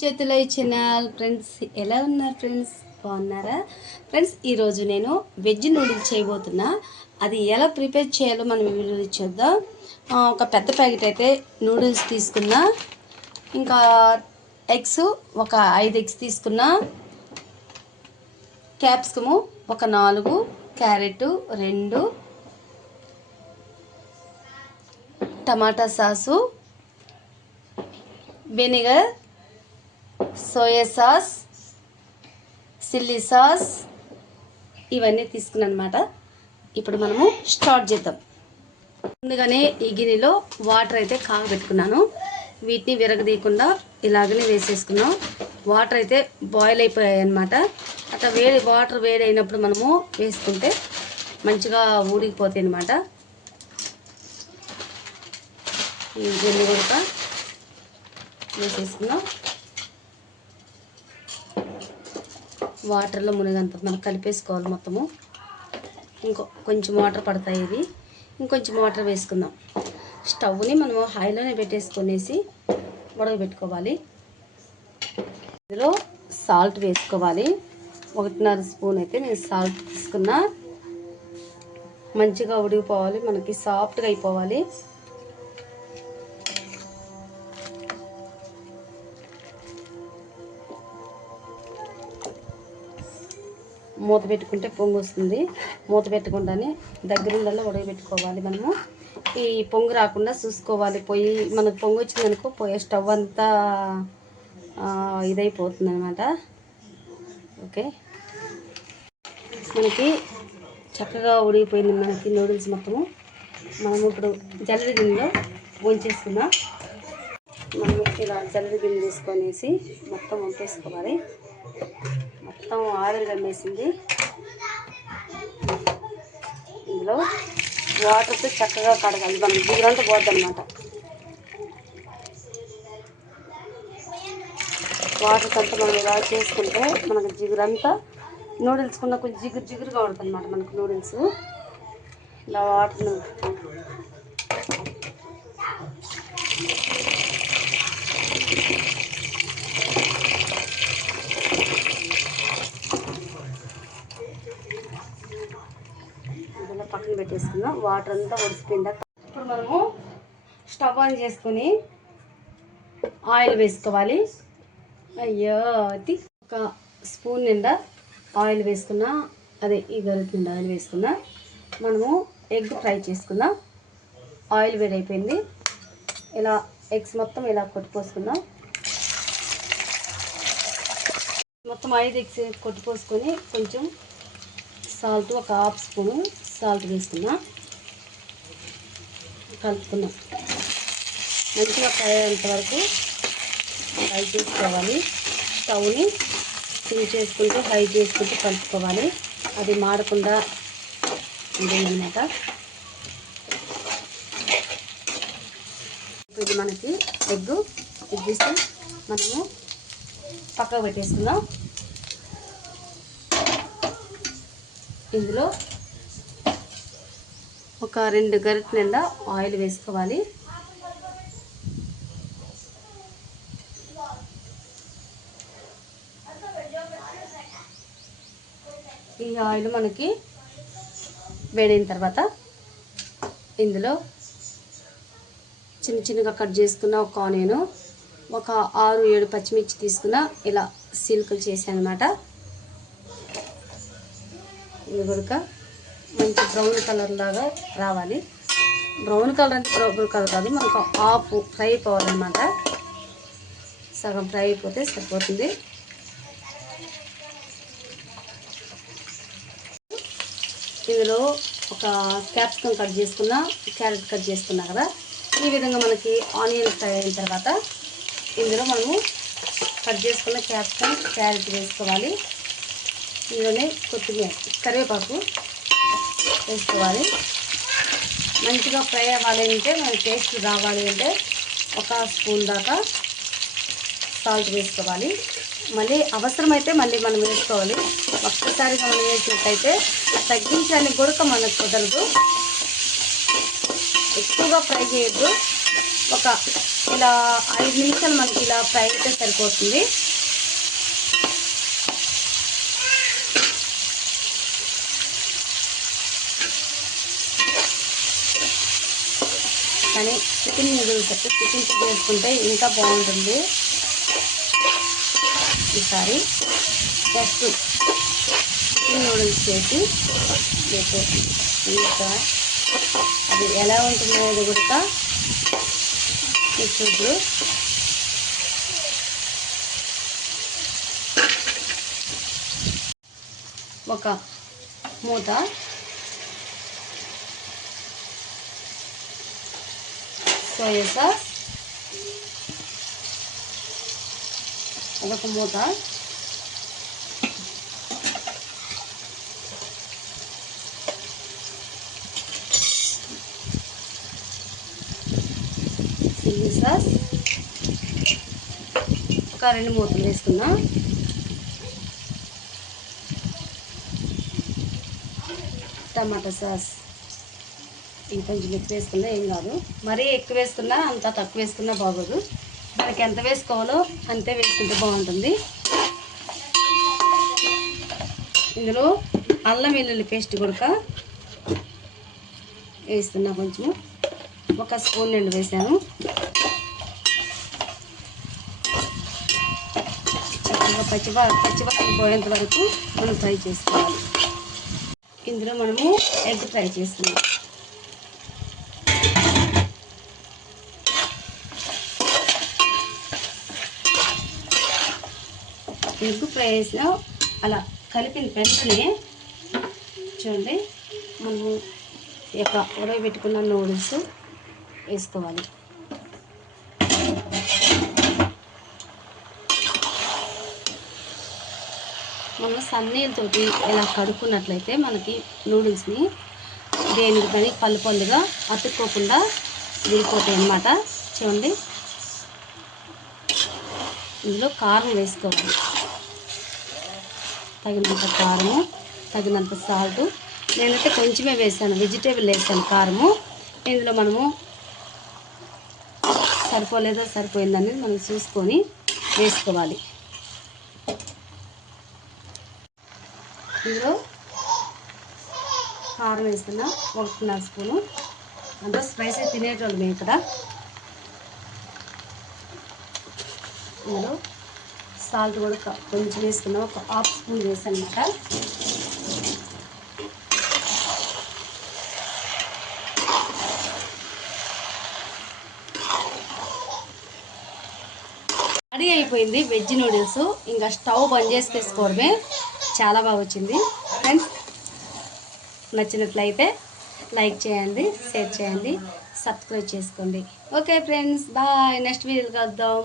చేతులై channel friends ఎలా ఉన్నారు friends బాగున్నారా ఫ్రెండ్స్ ఈరోజు నేను వెజ్ నూడిల్స్ చేయబోతున్నా అది ఎలా ప్రిపేర్ చేయాలో మనం వీడియోలో చూద్దాం ఒక పెద్ద ప్యాకెట్ అయితే నూడిల్స్ తీసుకున్నా ఇంకా ఎగ్స్ ఒక 5 ఎగ్స్ తీసుకున్నా క్యాప్సికము ఒక 4 carrot 2 tomato sauce vinegar soya sauce chilli sauce ఇవన్నీ తీసుకున్నాను అన్నమాట. ఇప్పుడు మనము స్టార్ట్ చేద్దాం. ముందుగానే ఈ గిన్నెలో వాటర్ అయితే కాగబెట్టుకున్నాను. వీటిని విరగదీయకుండా ఇలాగనే వేసేసుకున్నాం. వాటర్ అయితే బాయిల్ అయిపోయాయి అన్నమాట. అట్లా వాటర్ వేడి అయినప్పుడు మనము వేసుకుంటే మంచిగా ఊడికిపోతాయి అన్నమాట. ఈ గిన్నె కూడా వేసేసుకున్నాం. వాటర్లో మునిగంత మనం కలిపేసుకోవాలి మొత్తము. కొంచెం వాటర్ పడతాయి. ఇది ఇంకొంచెం వాటర్ వేసుకుందాం. స్టవ్ని మనము హైలోనే పెట్టేసుకొనేసి ఉడకబెట్టుకోవాలి. ఇందులో సాల్ట్ వేసుకోవాలి. 1.5 స్పూన్ అయితే నేను సాల్ట్ తీసుకున్నా. మంచిగా ఉడికిపోవాలి, మనకి సాఫ్ట్గా అయిపోవాలి. మూత పెట్టుకుంటే పొంగు వస్తుంది. మూత పెట్టకుండానే దగ్గరుండల్లో ఉడకబెట్టుకోవాలి. మనము ఈ పొంగు రాకుండా చూసుకోవాలి. మనకు పొంగు వచ్చిందనుకో స్టవ్ అంతా ఇదైపోతుంది అనమాట. ఓకే, మనకి చక్కగా ఉడికిపోయింది మనకి నూడిల్స్ మొత్తము. మనము ఇప్పుడు జల్లెడ గిన్నెలో వంచేసుకుందాం. మనం ఇలా జల్లెడ గిన్నె తీసుకొనేసి మొత్తం వంపేసుకోవాలి. మొత్తం ఆవిరి కమ్మేసింది. ఇందులో వాటర్తో చక్కగా కడగాలి. మనం జిగురంతా పోద్ది అనమాట. వాటర్ అంతా మనం ఇలా చేసుకుంటే మనకు జిగురంతా నూడిల్స్ కున్న కొంచెం జిగురుగా ఉంటుంది అనమాట. మనకు నూడిల్స్ ఇలా వాటర్ను పక్కన పెట్టేసుకుందాం. వాటర్ అంతా ఒడిసిపోయిందా. ఇప్పుడు మనము స్టవ్ ఆన్ చేసుకొని ఆయిల్ వేసుకోవాలి. అయ్యో అది ఒక స్పూన్ నిండా ఆయిల్ వేసుకున్నా. అదే ఈ గరిటె నిండా ఆయిల్ వేసుకున్నా. మనము ఎగ్ ఫ్రై చేసుకుందాం. ఆయిల్ వేడైపోయింది. ఇలా ఎగ్స్ మొత్తం ఇలా కొట్టిపోసుకుందాం. మొత్తం 5 ఎగ్స్ కొట్టిపోసుకొని కొంచెం సాల్ట్ ఒక 1/2 స్పూను సాల్ట్ వేసుకున్నా. కలుపుకున్నాం. మంచిగా ఫ్రై అయ్యేంత వరకు ఫ్రై చేసుకోవాలి. స్టవ్ని సిమ్ చేసుకుంటూ ఫ్రై చేసుకుంటూ కలుపుకోవాలి. అది మాడకుండా ఉంటుందన్నమాట. ఇది మనకి ఎగ్స్ మనము పక్కకు పెట్టేసుకుందాం. ఇందులో ఒక 2 గరిటె నిండా ఆయిల్ వేసుకోవాలి. ఈ ఆయిల్ మనకి వేడైన తర్వాత ఇందులో చిన్నగా కట్ చేసుకున్న ఒక ఆనియన్, ఒక 6-7 పచ్చిమిర్చి తీసుకున్న ఇలా సీల్కలు చేసాను అనమాట. ఇది కూడా మంచి బ్రౌన్ కలర్ లాగా రావాలి. బ్రౌన్ కలర్ అంటే బ్రౌన్ కలర్ కాదు, మనకు హాఫ్ ఫ్రై అయిపోవాలన్నమాట. సగం ఫ్రై అయిపోతే సరిపోతుంది. ఇందులో ఒక క్యాప్సికమ్ కట్ చేసుకున్నా, క్యారెట్ కట్ చేసుకున్నా కదా. ఈ విధంగా మనకి ఆనియన్ ఫ్రై అయిన తర్వాత ఇందులో మనము కట్ చేసుకున్న క్యాప్సికమ్ క్యారెట్ వేసుకోవాలి. ఇందులోనే కొత్తిమీర కరివేపాకు వేసుకోవాలి. మంచిగా ఫ్రై అవ్వాలి అంటే మనకి టేస్ట్ రావాలి అంటే 1 స్పూన్ దాకా సాల్ట్ వేసుకోవాలి. మళ్ళీ అవసరమైతే మళ్ళీ మనం వేసుకోవాలి. ఒక్కసారిగా మనం వేసినట్టయితే తగ్గించడానికి కూడా మనకు కుదరదు. ఎక్కువగా ఫ్రై చేయొద్దు. ఒక ఇలా 5 నిమిషాలు మనకి ఇలా ఫ్రై అయితే సరిపోతుంది. కానీ చికెన్ నూడిల్స్ అయితే చికెన్తో చేసుకుంటే ఇంకా బాగుంటుంది. ఈసారి జస్ట్ చికెన్ నూడిల్స్ చేసి మీకు ఇంకా అది ఎలా ఉంటుందో కూడా మీకు చూద్దు. ఒక మూత సోయా సాస్, అదొక మూత, చిల్లీ సాస్ ఒక 2 మూతలు వేసుకున్నా, టమాటా సాస్ ఇంకొంచెం ఎక్కువ వేసుకున్నా ఏం కాదు, మరీ ఎక్కువ వేసుకున్నా అంత తక్కువ వేసుకున్నా బాగోదు. మనకి ఎంత వేసుకోవాలో అంతే వేసుకుంటే బాగుంటుంది. ఇందులో అల్లం వెల్లుల్లి పేస్ట్ కూడా వేస్తున్నా, కొంచెం ఒక స్పూన్ నిండు వేసాను. చక్కగా పచ్చివాసన పోయేంత వరకు మనం ఫ్రై చేసుకోవాలి. ఇందులో మనము ఎగ్ ఫ్రై చేసుకున్నాం. ఎగ్ ఫ్రై చేసిన అలా కలిపిన వెంటనే చూడండి మనము ఈ యొక్క ఉడకబెట్టుకున్న నూడిల్స్ వేసుకోవాలి. మనం సన్నీళ్ళతోటి ఇలా కడుక్కున్నట్లయితే మనకి నూడిల్స్ని దేనికి కానీ పళ్ళుగా అతుక్కోకుండా విడిపోతాయి అన్నమాట. చూడండి ఇందులో కారం వేసుకోవాలి, తగినంత కారము, తగినంత సాల్ట్. నేనైతే కొంచెమే వేసాను, వెజిటేబుల్ వేసాను కారము. ఇందులో మనము సరిపోలేదో సరిపోయిందని మనం చూసుకొని వేసుకోవాలి. ఇందులో కారం వేస్తున్నా 1.5 స్పూను, అంతా స్పైసీ తినేటోళ్ళు మేము ఇక్కడ. ఇందులో సాల్ట్ కూడా కొంచెం వేసుకున్నాం, ఒక 1/2 స్పూన్ వేసాను అన్నమాట. రెడీ అయిపోయింది వెజ్ నూడిల్స్. ఇంకా స్టవ్ బంద్ చేసి తీసుకోవడమే. చాలా బాగా వచ్చింది ఫ్రెండ్స్. నచ్చినట్లయితే లైక్ చేయండి, షేర్ చేయండి, సబ్స్క్రైబ్ చేసుకోండి. Okay friends, bye. నెక్స్ట్ వీడియోలో కలుద్దాం.